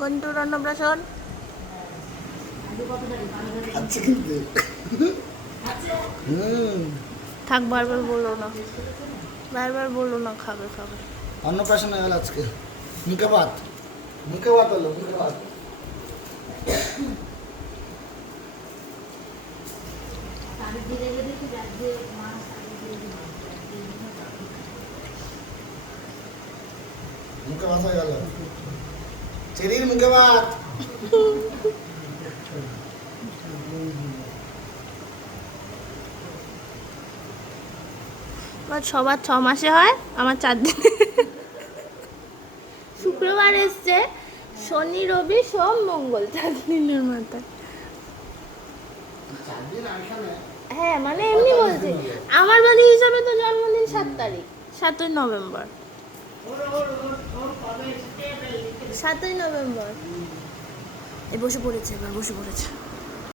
গন্টুর অন্নপ্রাশন। আচ্ছা কিন্তু থাক, বারবার বলো না, বারবার বলো না, খাবে খাবে। অন্নপ্রাশন হয়ে গেল আজকে। মুখে ভাত হলো মুখে ভাত। মুখে ভাত হয়ে গেল, চেরির মুখে ভাত। সবার 6 মাসে হয়, আমার 4 দিনে। শুক্রবার এসছে, শনি রবি সোম মঙ্গল, 4 দিনের মাথায়। 4 দিন এখানে। হ্যাঁ মানে এমনি বলছি, আমার বাড়ি হিসাবে তো জন্মদিন 7 তারিখ, 7ই নভেম্বর। 7ই নভেম্বর। এই বসে পড়েছে, এবার বসে পড়েছে।